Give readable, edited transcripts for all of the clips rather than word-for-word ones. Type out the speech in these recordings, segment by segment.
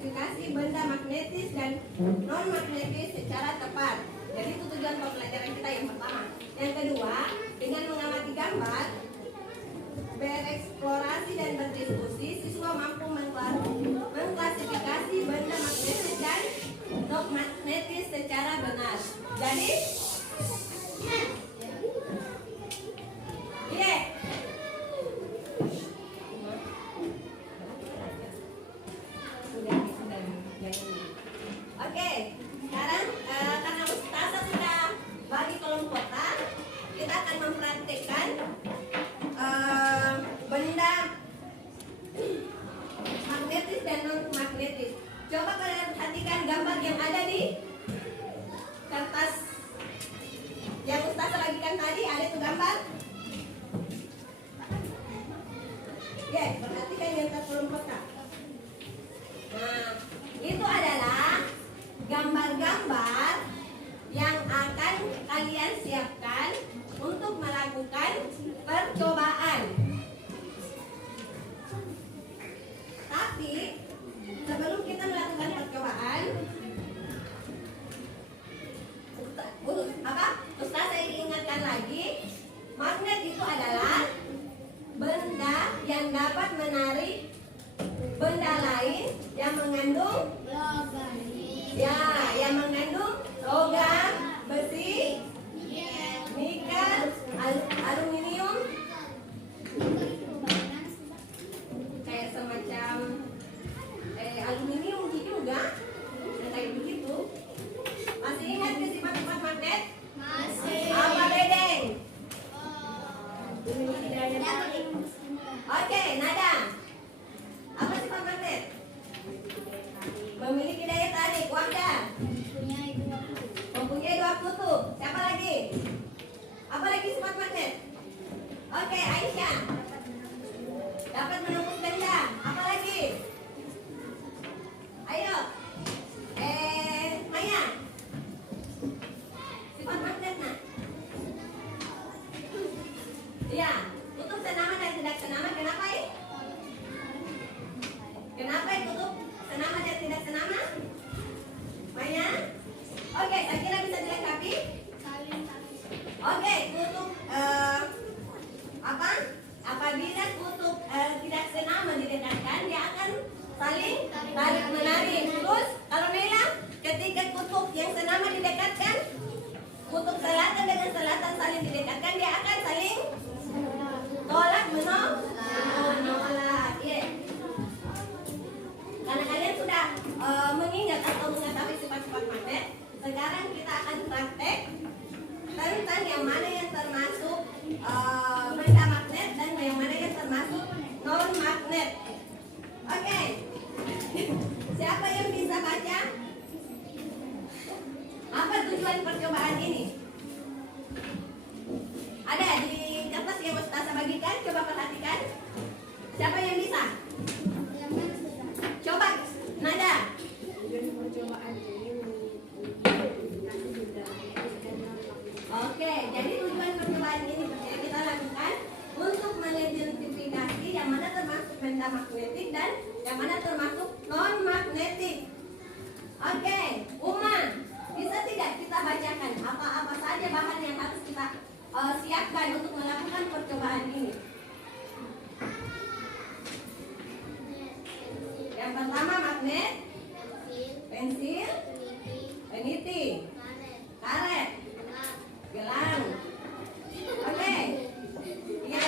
mengidentifikasi benda magnetis dan non magnetis secara tepat. Jadi itu tujuan pembelajaran kita yang pertama. Yang kedua, dengan mengamati gambar, bereksplorasi dan berdiskusi, siswa mampu mengklasifikasi benda magnetis dan non magnetis secara benar. Jadi, Oke, sekarang karena Ustazah sudah bagi kelompokan, kita akan mempraktikkan benda magnetis dan non magnetis. Coba kalian perhatikan gambar yang ada di kertas yang Ustazah bagikan tadi. Ada tuh gambar. Ya, perhatikan yang terkelompokkan. Nah, itu adalah gambar-gambar yang akan kalian siapkan untuk melakukan percobaan. Tapi sebelum kita melakukan percobaan, Ustaz saya ingatkan lagi, magnet itu adalah benda yang dapat menarik benda lain yang mengandung logam, yang mengandung logam, besi, nikel, aluminium, kayak semacam aluminium juga, kayak begitu. Masih ingat ke sifat-sifat magnet? Masih. Apa bedeng? Oke, nada. Apa sifat magnet? Memiliki daya tarik. Wahda. Mempunyai dua kutub. Siapa lagi? Apa lagi sifat magnet? Oke, Aisyah. Dapat menembus benda. Apa lagi? Ayo. Maya. Sifat magnet nak? Iya. Kutub senama dan tidak senama. Kenapa ya? Kenapa kutub senama dan tidak senama? Maya? Oke, saya kira bisa dilengkapi. Oke, kutub apabila kutub tidak senama didekatkan, dia akan saling tarik menarik. Terus kalau Nela, ketika kutub yang senama didekatkan, kutub selatan dengan selatan saling didekatkan, dia akan saling tolak menolak. Yeah. Karena kalian sudah mengingat atau mengetahui sifat-sifat magnet, sekarang kita akan praktek tentang yang mana yang termasuk benda magnet dan yang mana yang termasuk non magnet. Oke. Siapa yang bisa baca? Apa tujuan percobaan ini? Ada di kertas yang Ustazah bagikan, coba perhatikan. Siapa yang bisa? Coba, nada. Oke, jadi tujuan percobaan ini yang kita lakukan untuk mengidentifikasi yang mana termasuk benda magnetik dan yang mana termasuk non magnetik. Oke, Uma, bisa tidak kita bacakan apa-apa saja bahan yang harus kita siapkan untuk melakukan percobaan ini? Yang pertama magnet, pensil, peniti, karet, gelang. Oke. Iya.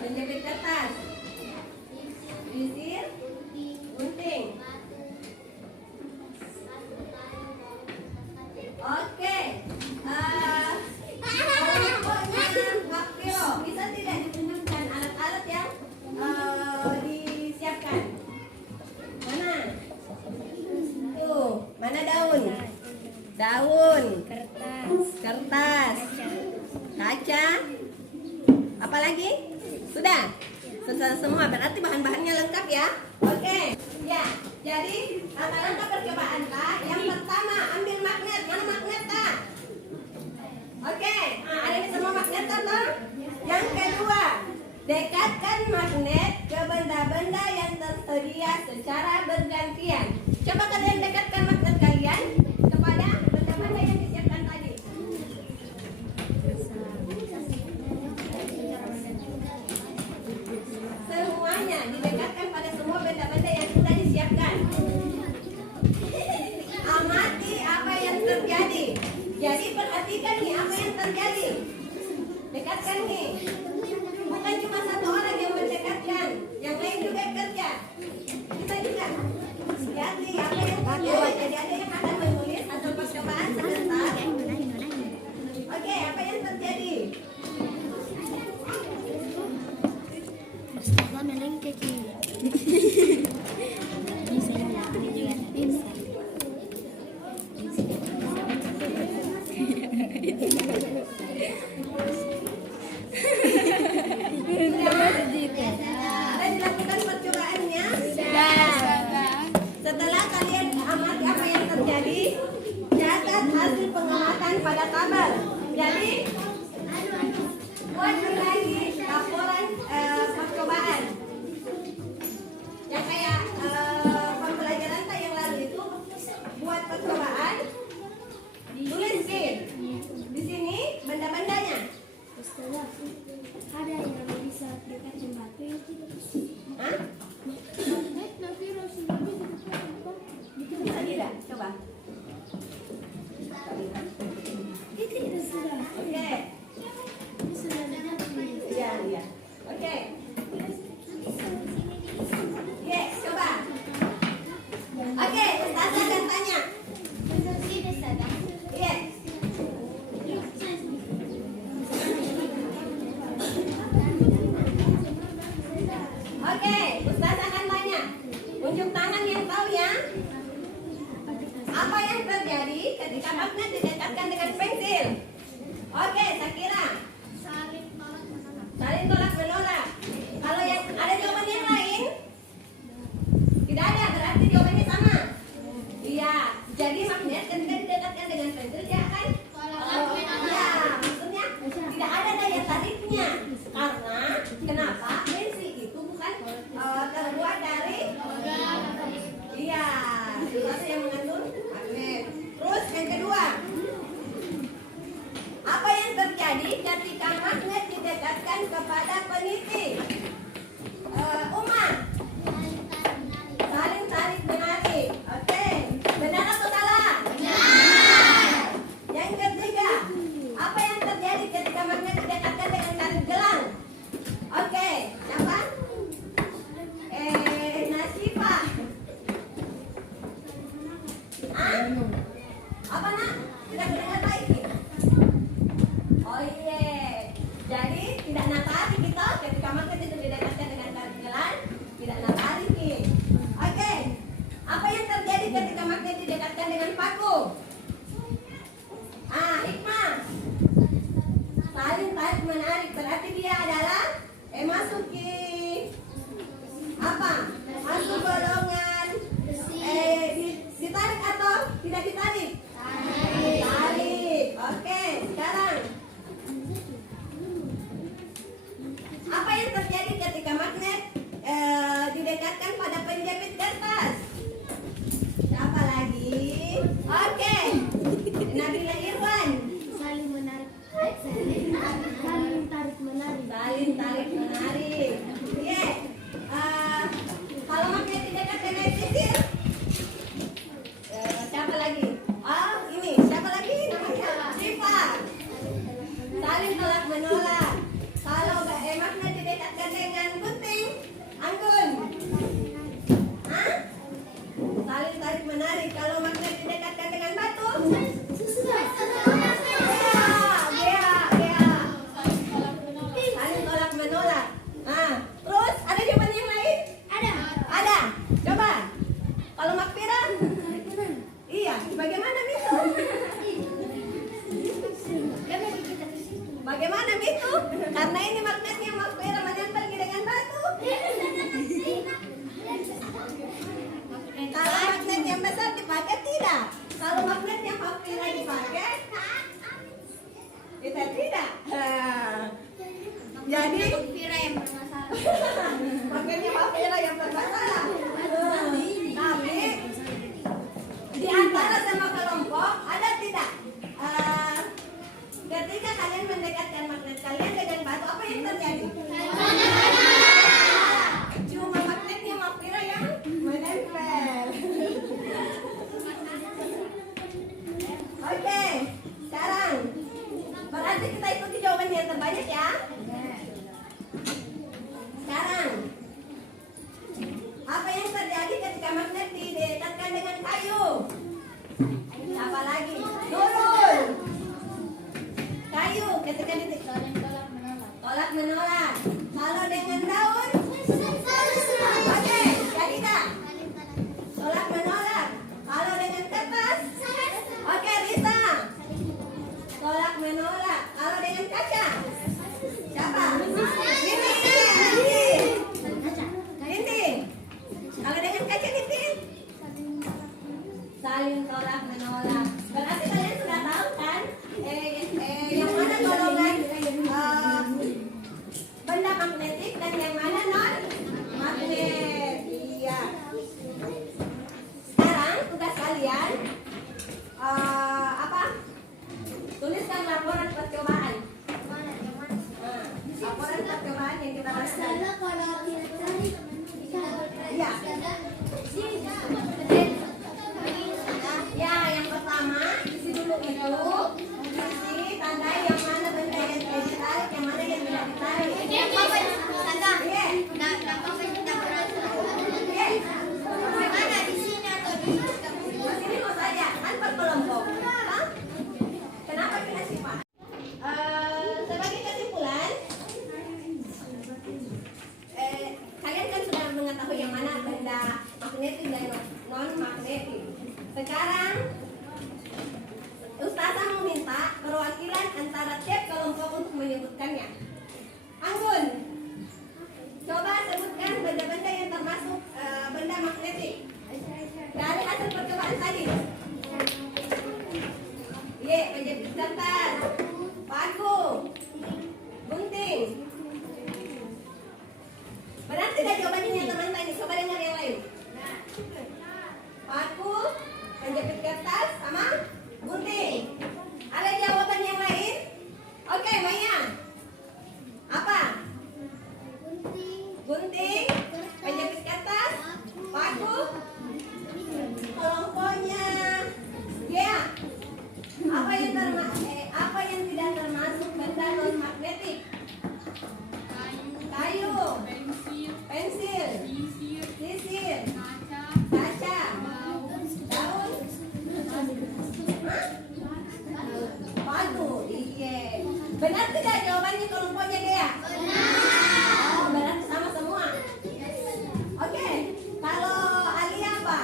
Penjepit kertas, sisir, gunting. Oke. Bisa tidak ditunjukkan alat-alat yang disiapkan? Mana? Tuh, mana daun? Daun, kertas, kaca, apa lagi? Sudah semua, berarti bahan-bahannya lengkap ya. Oke, ya. Jadi langkah percobaan Kak. Yang pertama ambil magnet. Mana magnet Kak? Oke, ada di semua magnet toh? Yang kedua, dekatkan magnet ke benda-benda yang dia secara bergantian. Coba kalian dekatkan magnet kalian kepada benda-benda yang disiapkan tadi. Semuanya didekatkan pada semua benda-benda yang sudah disiapkan. Amati apa yang terjadi. Jadi perhatikan nih apa yang terjadi. Dekatkan nih. Bukan cuma satu orang yang mendekatkan, yang lain juga kerja. Kita juga lihat nih apa yang terjadi. Jadi ada yang akan menulis atau percobaan sebentar. Oke, apa yang terjadi? Sudah dilakukan percobaannya? Setelah kalian amati apa yang terjadi, catat hasil pengamatan pada tabel. Jadi buat lagi laporan percobaan. Yang kayak pembelajaran saya yang lalu itu buat percobaan. Tulis di sini benda-bendanya. Ada yang bisa dekat batu yang tidak Hah? Bisa tidak? Coba. Oke. Iya, iya. Oke. Oke, coba. Oke, Ustazah akan tanya. Iya. Oke, Ustazah akan tanya. Unjuk tangan yang tahu ya. Apa yang terjadi ketika magnet didekatkan dengan pensil? Oke, Sakira. Saling tolak menolak. Kalau yang ada jawaban yang lain? Tidak ada, berarti jawabannya sama. Iya, jadi magnet ketika didekatkan dengan pensil dia akan ya, maksudnya tidak ada daya tariknya. Karena kenapa? Pensil itu bukan terbuat dari iya, sesuatu yang mengandung magnet. Terus yang kedua, apa yang terjadi ketika magnet didekatkan kepada peniti? Uma, saling tarik menarik. Oke, benar atau salah? Benar. Yang ketiga, apa yang terjadi ketika magnet didekatkan dengan tarik gelang? Oke, siapa? Nasifa. Apa nak? Tidak dengar baik. Oh iya. Jadi tidak natari kita ketika magnet itu didekatkan dengan tarik gelang, tidak natari nih. Oke. Apa yang terjadi ketika magnet didekatkan dengan paku? Hikmah. Saling tarik menarik, berarti dia adalah masuki apa? Masuk golongan ditarik atau tidak ditarik? Tarik. Oke, sekarang apa yang terjadi ketika magnet didekatkan pada penjepit kertas? Siapa lagi? Oke, Nabila Irwan. saling menarik, saling tarik menarik. Saling tarik menarik. Iya. Kalau magnet didekatkan dengan sisir, siapa lagi? Oh, ini siapa lagi namanya? Siva. Saling tolak menolak. Kalau magnet didekatkan dengan gunting, Anggun. Hah? Saling tarik menarik. Kalau magnet didekatkan dengan batu, saling tolak menolak. Terus ada jawaban yang lain? Ada. Coba. Kalau Makfira? Iya. Bagaimana itu? Bagaimana itu? Karena ini magnetnya Makfira menempel dengan batu. Kalau magnet yang besar dipakai tidak. Kalau magnet yang Makfira dipakai, kita tidak. Jadi Kira yang bermasalah. magnetnya Makfira yang bermasalah. dengan Caca? Siapa? Ginting. Kalau dengan Caca Ginting? Saling tolak menolak. Berarti kalian sudah tahu kan? Yang mana golongan benda magnetik dan yang mana non magnet. Iya. Sekarang tugas kalian apa? Tuliskan laporan percobaan. Laporan percobaan yang kita lakukan. Iya. Ya, yang pertama isi dulu itu, isi tanda yang mana benda yang ditarik, yang mana yang tidak ditarik. Iya. Di sini mau saja, kan per kelompok. Hah? Kenapa kita simpan? Sebagai kesimpulan, kalian kan sudah mengetahui yang mana benda magnetik dan non magnetik. Sekarang Ustazah meminta perwakilan antara tiap kelompok untuk menyebutkannya. Anggun, coba sebutkan benda-benda yang termasuk benda magnetik dari hasil percobaan tadi. Ye, penjepit kertas, paku, gunting. Benar tidak jawabannya teman tadi? Coba dengar yang lain. Paku, penjepit kertas, sama gunting. Ada jawaban yang lain? Oke, Maya. Apa? Gunting, penjepit kertas, paku. Kelompoknya, ya. Apa yang tidak termasuk benda non magnetik? Kayu, pensil, sisir, kaca, daun, batu. Iya. Benar tidak jawabannya kelompoknya dia? Benar. Oh, berarti sama semua. Oke. Kalau Alia apa?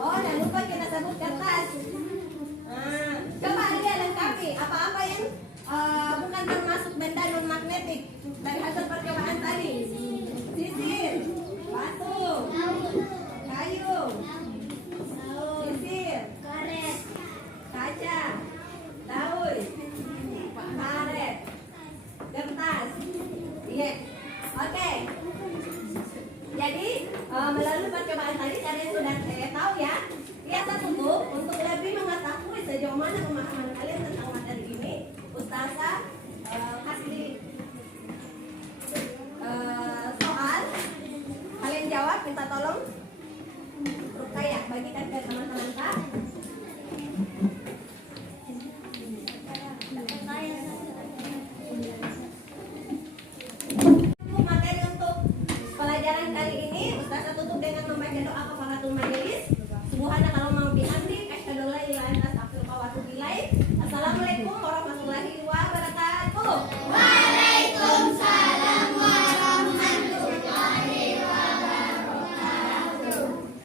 Oh, dan lupa kita sebut kertas. Coba Alia lengkapi apa-apa yang bukan termasuk benda non magnetik dari hasil percobaan tadi. Sisir, batu, kayu, sisir, kaca, daun, karet, kertas. Iya. Oke. Jadi melalui percobaan tadi kalian sudah tahu ya. Lihat satu untuk lebih mengetahui sejauh mana pemahaman kalian tentang materi ini, Ustazah kasih soal. Kalian jawab, minta tolong Rukaya bagikan ke teman-teman Kak. Materi untuk pelajaran kali ini Ustazah tutup dengan membaca doa kafaratul majelis. Subhanaka Allahumma wa bihamdik asyhadu an la ilaha illa anta astaghfiruka wa atubu ilaik. Assalamualaikum